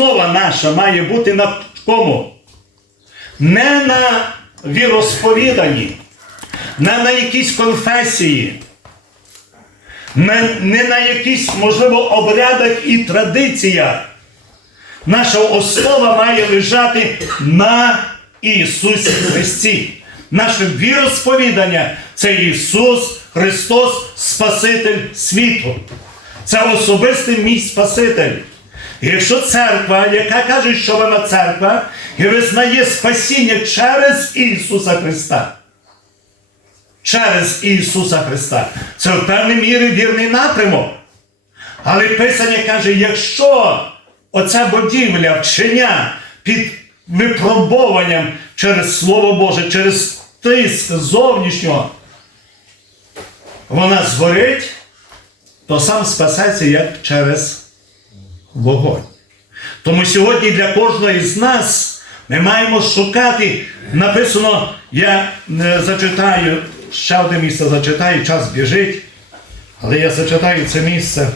основа наша має бути на кому? Не на віросповіданні, не на якісь конфесії, не, не на якісь, можливо, обрядах і традиціях. Наша основа має лежати на Ісусі Христі. Наше віросповідання це Ісус Христос, Спаситель світу. Це особистий мій Спаситель. Якщо церква, яка каже, що вона церква, і визнає спасіння через Ісуса Христа. Через Ісуса Христа. Це в певній мірі вірний напрямок. Але Писання каже, якщо оця будівля вчення під випробуванням через Слово Боже, через тиск зовнішнього, вона згорить, то сам спасеться як через вогонь. Тому сьогодні для кожного з нас ми маємо шукати. Написано, я е, зачитаю, ще одне місце зачитаю, час біжить, але я зачитаю це місце.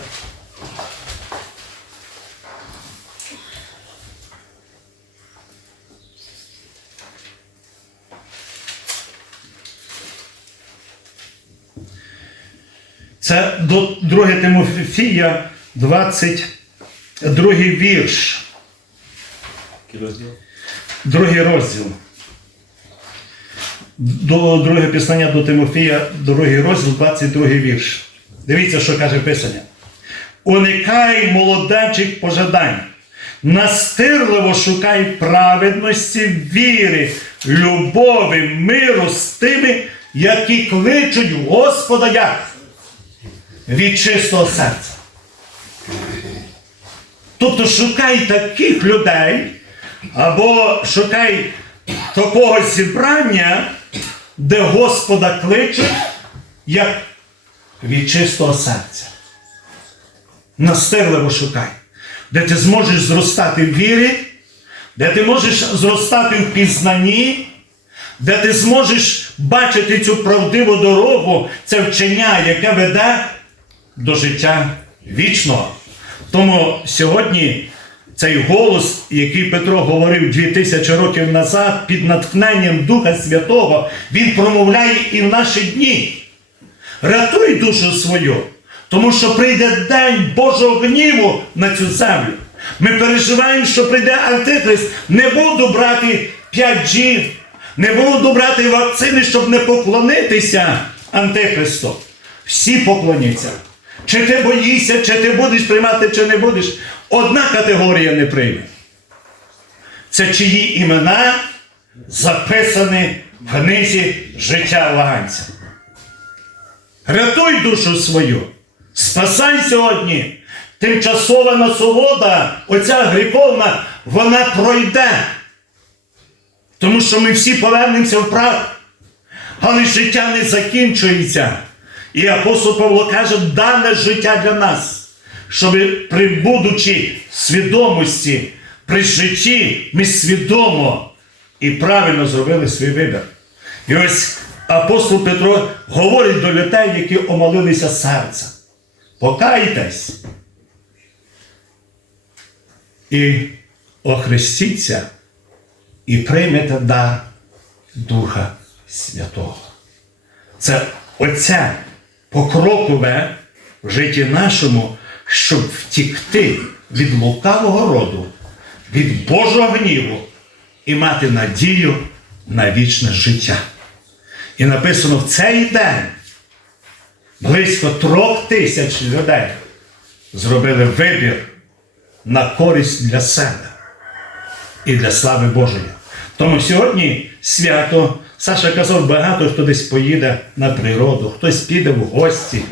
Це до 2 Тимофія, 22 вірш, Який розділ? другий розділ. До друге післання до Тимофія, другий розділ, 22 вірш. Дивіться, що каже Писання. Уникай молодечих пожадань, настирливо шукай праведності, віри, любові, миру з тими, які кличуть Господа як від чистого серця. Тобто шукай таких людей, або шукай такого зібрання, де Господа кличуть, як від чистого серця. Настирливо шукай, де ти зможеш зростати в вірі, де ти можеш зростати в пізнанні, де ти зможеш бачити цю правдиву дорогу, це вчення, яке веде до життя вічного. Тому сьогодні цей голос, який Петро говорив 2000 років назад, під натхненням Духа Святого, він промовляє і в наші дні. Рятуй душу свою, тому що прийде день Божого гніву на цю землю. Ми переживаємо, що прийде Антихрист. Не буду брати 5G, не буду брати вакцини, щоб не поклонитися Антихристу. Всі поклоняться. Чи ти боїшся, чи ти будеш приймати, чи не будеш. Одна категорія не прийме. Це чиї імена записані в книзі життя лаганця. Рятуй душу свою, спасай сьогодні. Тимчасова насолода, оця гріховна, вона пройде. Тому що ми всі повернемося в прах. Але життя не закінчується. І апостол Павло каже, дане життя для нас, щоб при будучи свідомості, при житті ми свідомо і правильно зробили свій вибір. І ось апостол Петро говорить до людей, які омолилися серця. Покайтесь і охрестіться, і приймете дар Духа Святого. Це оце покрокове в житті нашому, щоб втікти від лукавого роду, від Божого гніву і мати надію на вічне життя. І написано в цей день близько трьох тисяч людей зробили вибір на користь для себе і для слави Божої. Тому сьогодні свято, Саша казав, багато хто десь поїде на природу, хтось піде в гості,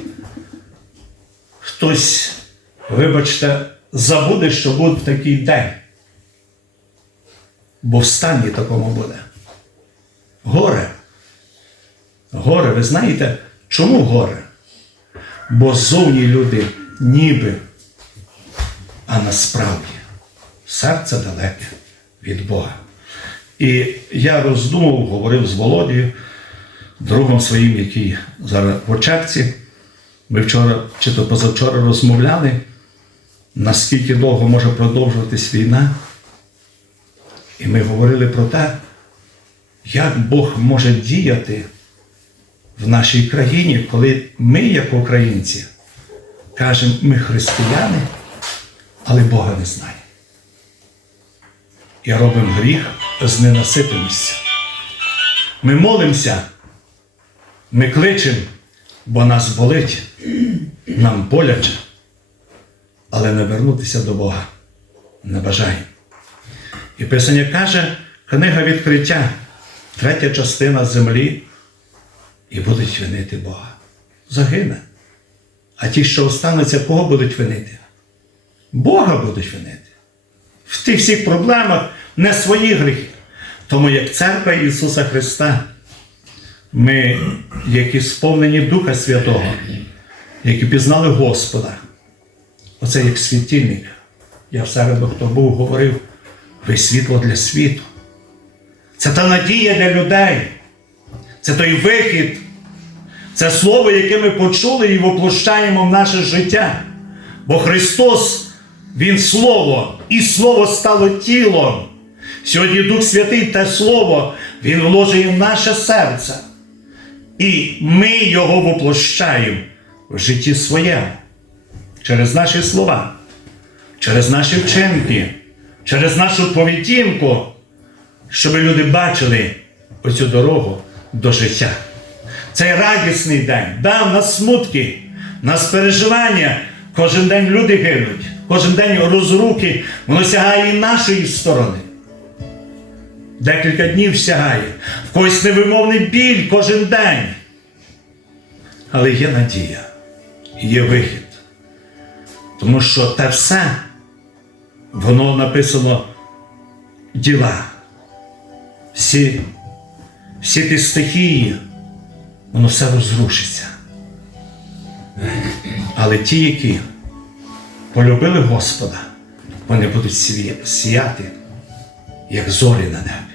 хтось, вибачте, забуде, що буде такий день. Бо в стані такому буде. Горе. Горе, ви знаєте, чому горе? Бо зовні люди ніби, а насправді серце далеке від Бога. І я роздумав, говорив з Володією, другом своїм, який зараз в Очакці. Ми вчора чи то позавчора розмовляли. наскільки довго може продовжуватись війна. І ми говорили про те, як Бог може діяти в нашій країні, коли ми, як українці, кажемо, ми християни, але Бога не знаємо. І робимо гріх з ненаситимістю. Ми молимося, ми кличемо, бо нас болить, нам боляче, але не вернутися до Бога не бажаємо. І Писання каже, книга відкриття, третя частина землі, і будуть винити Бога. Загине. А ті, що остануться, кого будуть винити? Бога будуть винити. В тих всіх проблемах не свої гріхи. Тому як церква Ісуса Христа, ми, які сповнені Духа Святого, які пізнали Господа, оце як світильник. Я в середу, хто був, говорив, ви світло для світу. Це та надія для людей. Це той вихід. Це слово, яке ми почули і воплощаємо в наше життя. Бо Христос, Він Слово, і Слово стало тілом. Сьогодні Дух Святий те Слово, Він вложує в наше серце. І ми його воплощаємо в житті своєму через наші слова, через наші вчинки, через нашу поведінку, щоб люди бачили оцю дорогу до життя. Цей радісний день, да, в нас смутки, нас переживання. Кожен день люди гинуть, кожен день розруки, воно сягає і нашої сторони. Декілька днів сягає, в когось невимовний біль кожен день. Але є надія, є вихід. Тому що те все, воно написано діла. Всі, всі ті стихії, воно все розрушиться. Але ті, які полюбили Господа, вони будуть сіяти, як зорі на небі.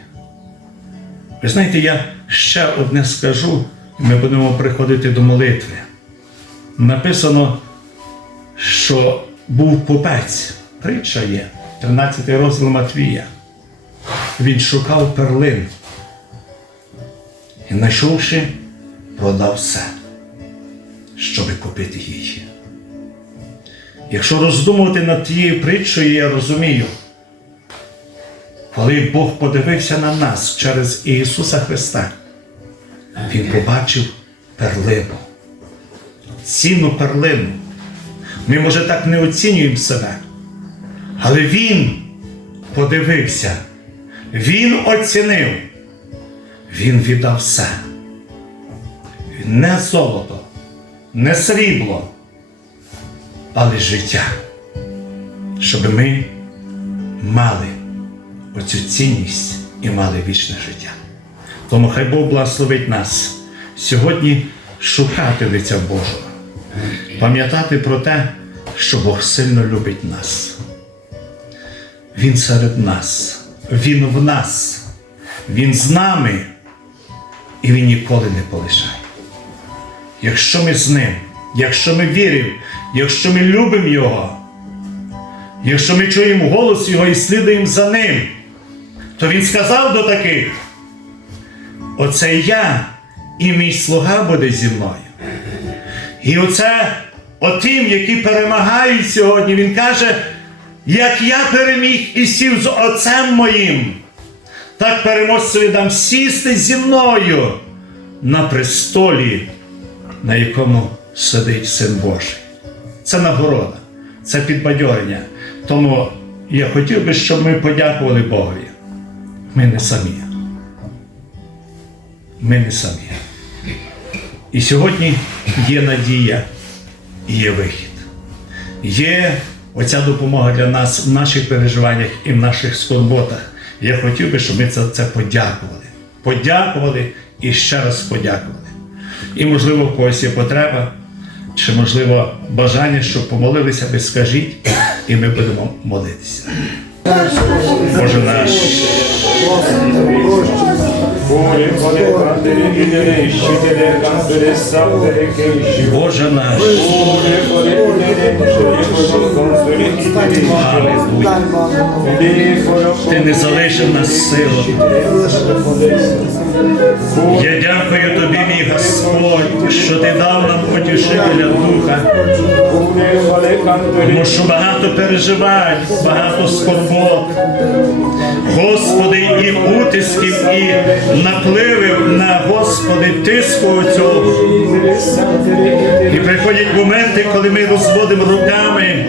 Ви знаєте, я ще одне скажу, і ми будемо приходити до молитви. Написано, що був попець, притча є, 13 розділ Матвія. Він шукав перлин і, знайшовши, продав все, щоби купити її. Якщо роздумувати над тією притчою, я розумію, коли Бог подивився на нас через Ісуса Христа, Він побачив перлину, цінну перлину. Ми, може, так не оцінюємо себе, але Він подивився, Він оцінив, Він віддав все. Не золото, не срібло, але життя, щоб ми мали оцю цінність і мали вічне життя. Тому хай Бог благословить нас сьогодні шукати лиця Божого, пам'ятати про те, що Бог сильно любить нас. Він серед нас, Він в нас, Він з нами, і Він ніколи не полишає. Якщо ми з ним, якщо ми віримо, якщо ми любимо Його, якщо ми чуємо голос Його і слідуємо за ним, то Він сказав до таких: Оце я і мій слуга буде зі мною. І оце отим, які перемагають сьогодні, він каже, як я переміг і сів з отцем моїм, так переможцеві дам сісти зі мною на престолі, на якому сидить Син Божий. Це нагорода, це підбадьорення. Тому я хотів би, щоб ми подякували Богові. Ми не самі. Ми не самі. І сьогодні є надія і є вихід. Є оця допомога для нас в наших переживаннях і в наших скорботах. Я хотів би, щоб ми це, це подякували. Подякували і ще раз подякували. І, можливо, в когось є потреба, чи, можливо, бажання, щоб помолилися, ви скажіть, і ми будемо молитися. Боже наш. Боже, наш, ти не залишив нас силу. Я дякую тобі, мій Господь, що ти дав нам потішителя духа, тому що багато переживань, багато скорбот. Господи, і утисків, і напливів на Господи, тиску цього. І приходять моменти, коли ми розводимо руками,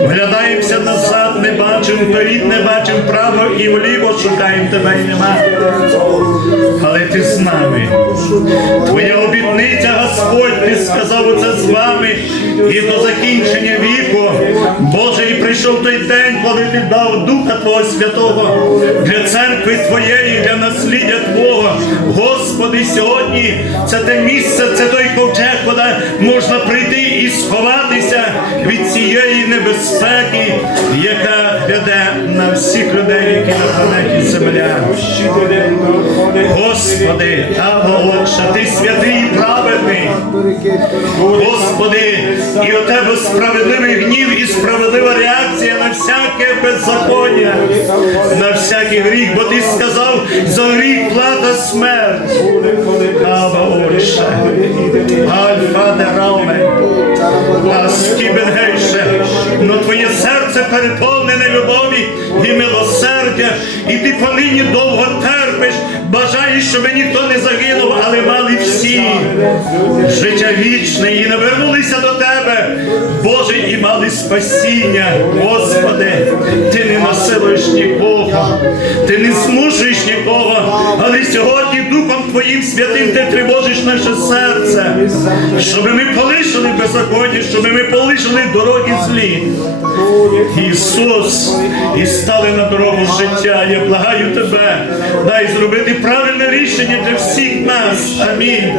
вглядаємося назад, не бачимо, вперед не бачимо право і вліво шукаємо тебе і нема. Але ти з нами. Твоя обітниця, Господь, ти сказав оце з вами і до закінчення віку. Боже, і прийшов той день, коли ти дав Духа Твого Святого для церкви Твоєї, для насліддя Твого. Господи, сьогодні це те місце, це той ковчег, куди можна прийти і сховатися від цієї небезпеки, яка гляде на всіх людей, які на планеті Земля. Господи, Отче, ти святий і праведний. Господи, і у тебе справедливий гнів і справедлива реакція на всяке беззаконня, на всякий гріх, бо ти сказав, за гріх плата смерть. Ава Отче, Альфа де Рауме, Аскібенгейше, но твоє серце переповнене любові і милосердя, і ти понині довго терпиш, бажаєш, щоб ніхто не загинув, але мали всі. Життя вічне і навернулися до тебе, Боже, і мали спасіння, Господи, ти не насилуєш нікого, ти не змушуєш нікого, але сьогодні Духом Твоїм святим ти тривожиш наше серце, щоб ми полишили беззаконні, щоб ми полишили дороги злі. Ісус, і стали на дорогу життя. Я благаю тебе, дай зробити правильне рішення для всіх нас. Амінь.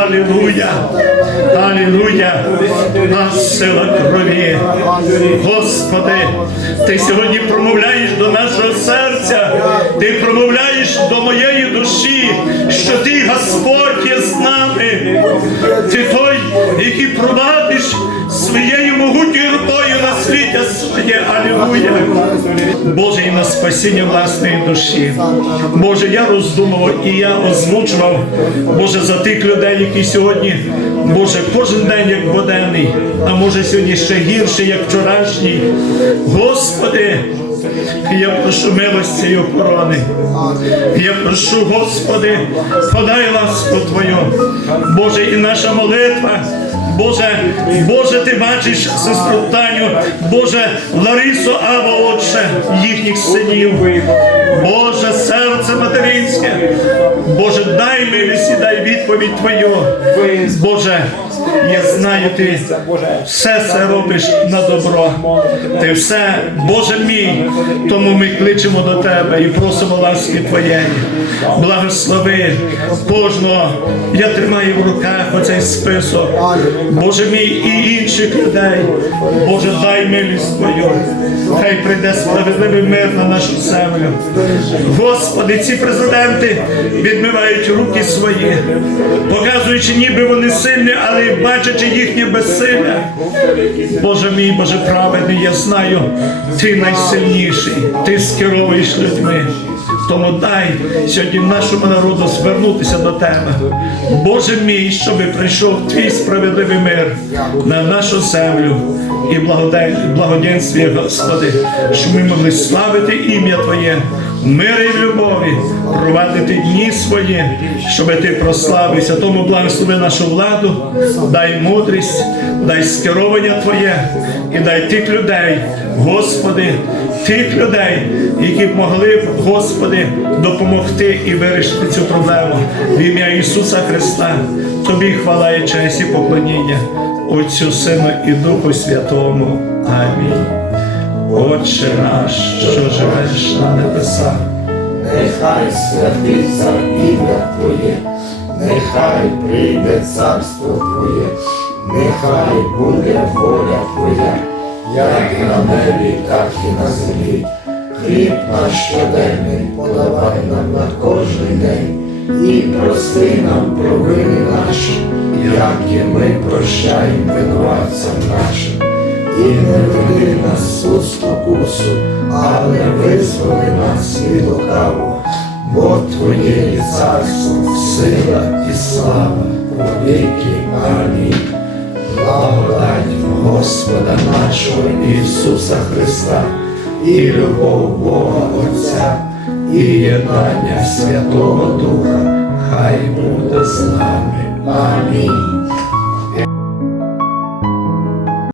Алілуя. Алілуя. Нас сила крові. Господи, ти сьогодні промовляєш до нашого серця, ти промовляєш до моєї душі, що ти Господь є з нами. Ти той, який провадиш своєю могутньою рукою насліддя своє. Алілуя. Боже, і на спасіння власної душі. Боже, я роздумував і я озвучував, Боже, за тих людей, які сьогодні, Боже, кожен день як буденний, а може сьогодні ще гірше, як вчорашній. Господи, я прошу милості і охорони. Я прошу, Господи, подай ласку Твою. Боже, і наша молитва. Боже, Боже, ти бачиш сестру Таню, Боже, Ларису, Ава, Отче, їхніх синів. Боже, серце материнське. Боже, дай милість і дай відповідь Твою. Боже, я знаю, ти все це робиш на добро. Ти все, Боже мій, тому ми кличемо до Тебе і просимо ласки Твоєї. Благослови кожного. Я тримаю в руках оцей список. Боже мій і інших людей. Боже, дай милість Твою. Хай прийде справедливий мир на нашу землю. Господи, ці президенти відмивають руки свої, показуючи, ніби вони сильні, але бачачи їхнє безсилля. Боже мій, Боже праведний, я знаю, ти найсильніший, ти скеровуєш людьми. Тому дай сьогодні нашому народу звернутися до тебе. Боже мій, щоби прийшов твій справедливий мир на нашу землю і благоденствие, Господи, щоб ми могли славити ім'я Твоє в і любові, провадити дні свої, щоб ти прославився. Тому благослови нашу владу, дай мудрість, дай скеровання Твоє і дай тих людей, Господи, тих людей, які б могли б, Господи, допомогти і вирішити цю проблему. В ім'я Ісуса Христа, Тобі хвала і честь і поклоніння, Отцю, Сину і Духу Святому. Амінь. Отче наш, що живеш на небесах. Нехай святиться ім'я Твоє, нехай прийде царство Твоє, нехай буде воля Твоя, як на небі, так і на землі. Хліб наш щоденний подавай нам на кожний день, і прости нам провини наші, як і ми прощаємо винуватцям нашим. І не веди нас у спокусу, але визволи нас від лукавого. Бо Твоє є царство, сила і слава у віки. Амінь. Благодать Господа нашого Ісуса Христа, і любов Бога Отця, і єднання Святого Духа, хай буде з нами. Амінь.